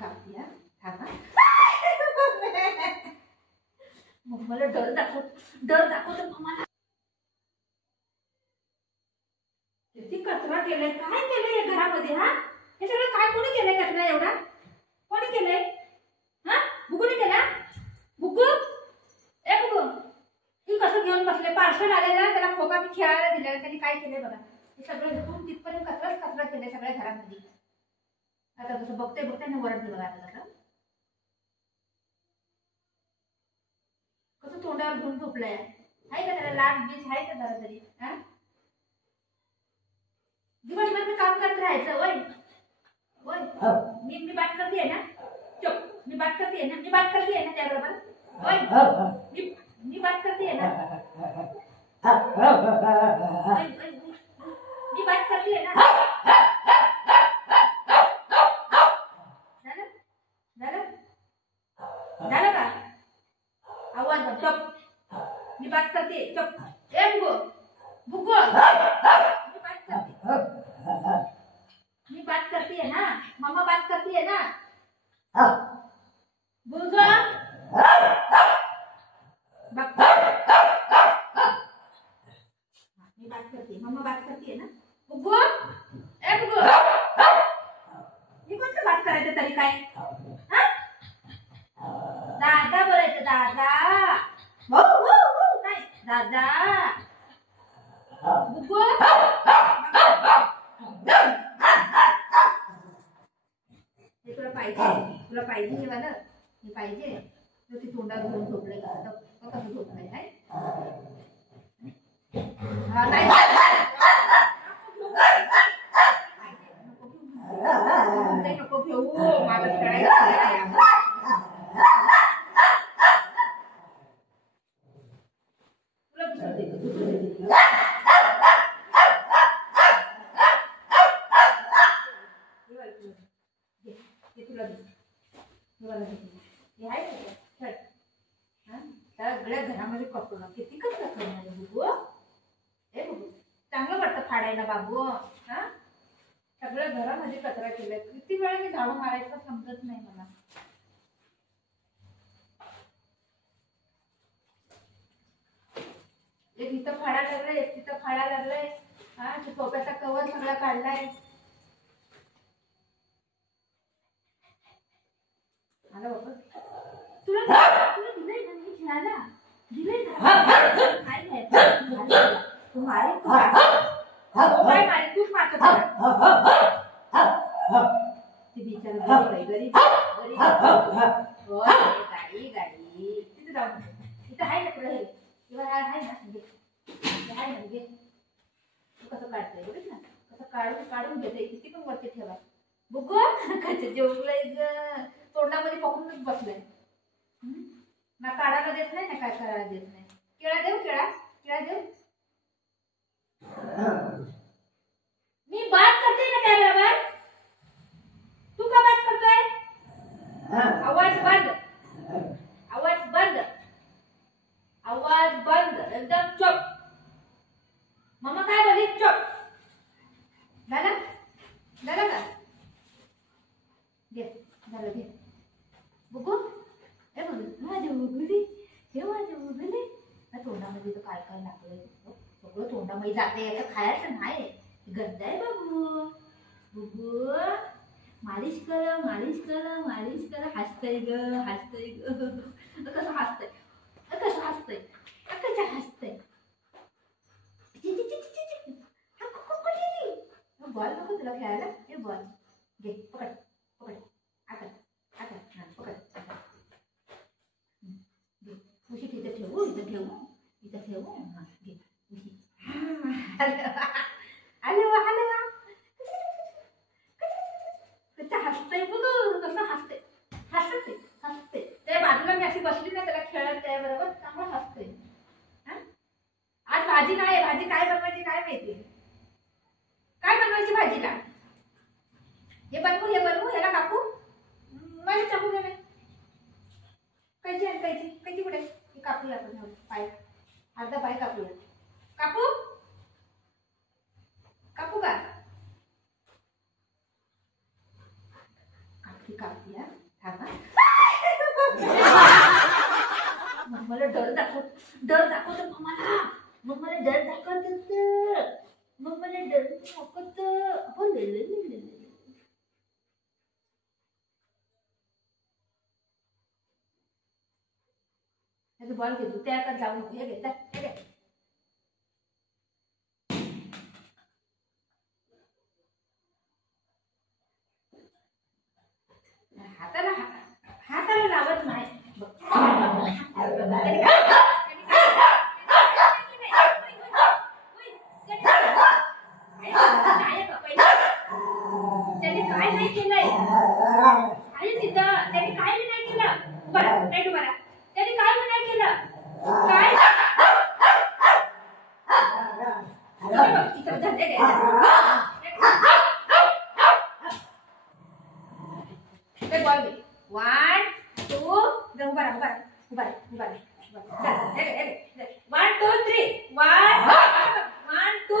कापते हा. थांबा. मम्माला डर दाखवतो मम्माला. किती कचरा केलाय, काय केलंय घरामध्ये हा? हे सगळं काय कोणी केलंय कचरा एवढा? कोणी केलंय हा? बुगूने केला? बुगू ए बुगू, तू कसं घेऊन बसले? पार्सल आलेला त्याला खोका मी खेळायला दिलेला, त्यांनी काय केलंय बघा. हे सगळं इथून तिथपर्यंत कचरा केलंय सगळ्या घरामध्ये. आता कसं बघते ना वरडते बघा. आता कसं तोंडावर घेऊन झोपलंय. आहे का त्याला लाज बीज आहे का जरा तरी हा? दिवसभर मी काम करत राहायचं. वय मी बात करते ना. चुप. मी बात करते ना त्याबरोबर. वय मी बात करते ना. मी बात करते ना. झालं का? आवाज चुप. मी बात करते. चुप. ए बुगू मी बात करते ना. मम्मा बात करते ना. बुगू मी बात करते. मम्मा बात करते ना. बुगू ए बुगू, मी कोणतं बात करायचं तरी काय? दादा बोलायचं. दादा नाही दादा. बुगू हे तुला पाहिजे हे वालं. हे पाहिजे तर ती तोंडात घेऊन झोपलंय का? कसं झोपलंय आहे? नाही नको घेऊ. मला खेळायचं. सगळ्या घरामध्ये कपडा किती कचरा करणार बुगू. हे बुगू चांगलं वाटतं फाडायला बाबू हा? सगळ्या घरामध्ये कचरा केलाय. किती वेळा मी झाडू मारायचं समजत नाही मला. एक इथं फाडा लागलाय, एक तिथं फाडा लागलाय हा. सोफ्याचा कवर सगळा काढलाय. आला बाबा. तुला दिलंय ना मी खेळायला. दिलंय ना. काय घ्यायचं तू मारे. काय मारे तूच मारतो. ती बिचारा गरीब गाडी तिथे जाऊन इथं आहे ना. तुला हे आहे ना. घे कसं काढतंय बघ ना. कसं काढून घेते. किती पण वरती ठेवा. बुगू कसं जेवलंय ग. तोंडामध्ये पकडूनच बसलंय. ना काढायला देत नाही ना काय करायला देत नाही. केळा देऊ. मी बात करते ना त्याबरोबर. तू का बात करतोय? आवाज बंद. एकदम चुप. मम्मा काय बोलली? चुप. झालं का? घे बुगू. ए बुगू माझ्या उगली. हे माझ्या उगली. तोंडामध्ये तर काय लागलंय सगळं तोंडामध्ये जाते. याचं खायचं नाही. गंध आहे बाबू. बुगू मालिश कर. हसतय ग. कसं हसतय. बॉल नको तुला खेळायला. हे बॉल घे. पकड. आता पकड. उशी तिथे ठेवू. हा घे उशी. आले वा. कसं हसतंय बघ. कसं हसते. त्या बाजूला मी अशी बसली ना त्याला खेळत त्याबरोबर. चांगलं हसते. आज भाजी नाही. भाजी काय बनवायची काय माहिती. काय बनवायची भाजीला? हे बनवू ह्याला कापू. माझी चाकू घे. कैची कुठे? कापूया आपण. पाय अर्धा पाय कापूया. कापू का? काढते हा. थांब हा. मम्माला डर दाखवतो मम्माला. मम्माला डर दाखवत. मम्माला डर दाखवत. आपण बॉल घेतो त्याकडे जाऊ नको. हे घे हे घे. हाताला लावत नाही. त्याने काय नाही केलंय आणि तिथं त्याने काय नाही केलं. उभा नाही उभा राहा. त्याने काय नाही केलं. काय इथं धंदे बॉल घे. 1 2 उभा राहा. 1 2 3 1 2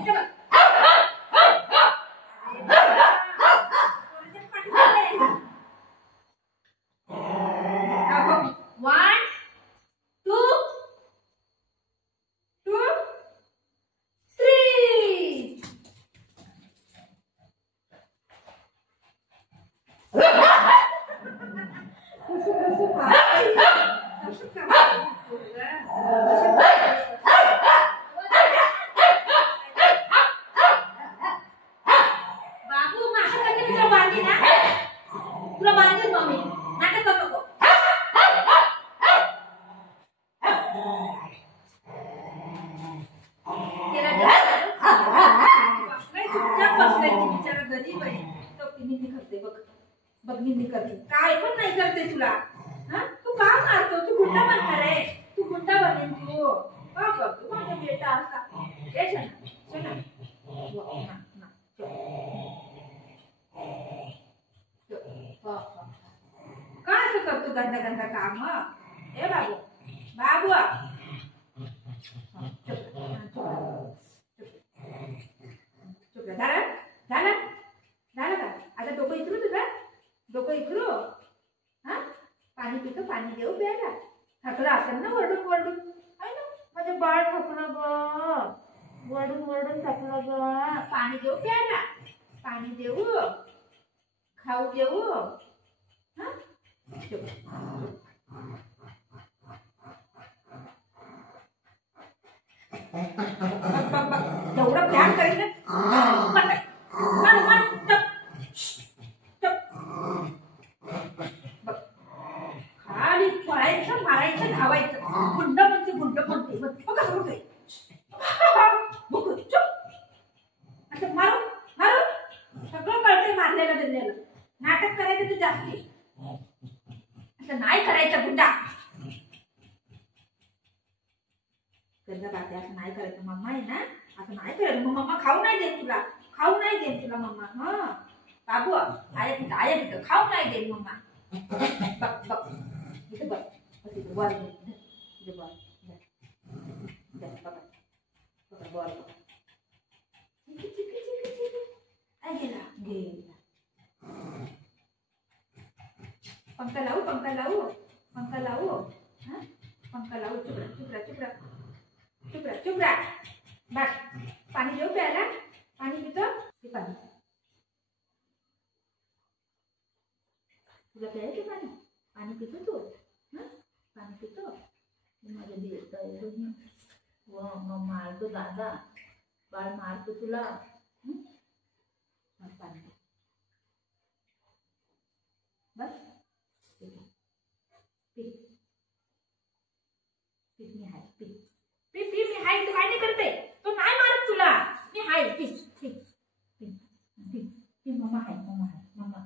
इथं बघ. बघ करते काय पण नाही करते तुला. तू का मारतो. तू गुंडा बनणार आहे. तू गुंडा बनेल तू. का करतो माझा बेटा असा. हे छान का असं करतो गंदा काम. हे बाबू झालं का. आता डोकं इकरू तुझं. डोकं इकरू. पाणी पितो. पाणी देऊ प्यायला. थकला असेल ना वरडून. आहे ना माझं बाळ थकलं ग. वरडून थकलं ग. पाणी देऊ प्यायला. पाणी देऊ. खाऊ देऊ. एवढं प्यार करीन खाली पळायचं मारायचं धावायचं. गुंड म्हणते कसं होतंय. असं मारू सगळं कळतंय. मारलेलं बिरलेलं नाटक करायचं ते जास्ती. असं नाही करायचं गुंडा. त्यांचा बाते असं नाही करायचं. मम्मा आहे ना असं नाही करायचं. मग मम्मा खाऊ नाही देत तुला. मम्मा. बाबू आया तिथं खाऊ नाही देत मम्मा. बघ इथं बघ. बॉल बॉल गेला. पंखा लावू. चुप रहा. बस पाणी देऊ प्यायला. पाणी पितो. पाणी तुला प्यायचं पाणी पितो तू. पाणी पितो. माझ्या मग मारतो दादा. बाळ मारतो तुला. पाणी बस मी हाय. मी हाय. तू काय नाही करते. तो नाही मारत तुला. मी हाय. मम्मा हाय. मम्मा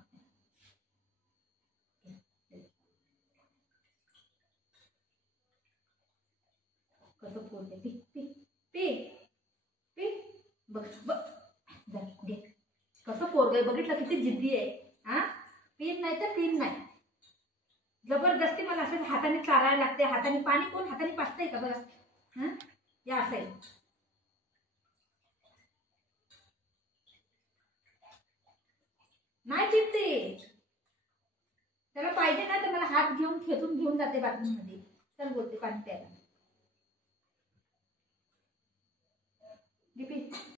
कसं पोरते. पी बघ घे. कसं पोरगं बघितलं किती जिद्दी आहे. पीत नाही तर पीत नाही. जबरदस्ती मला असं हाताने चारायला लागते. हाताने पाणी कोण हाताने पाजतंय का बघा. या असेल नाही पिते. पाहिजे ना तर मला हात घेऊन खेचून घेऊन जाते बाथरूम मध्ये. चल बोलते पाणी प्यायला. दीपी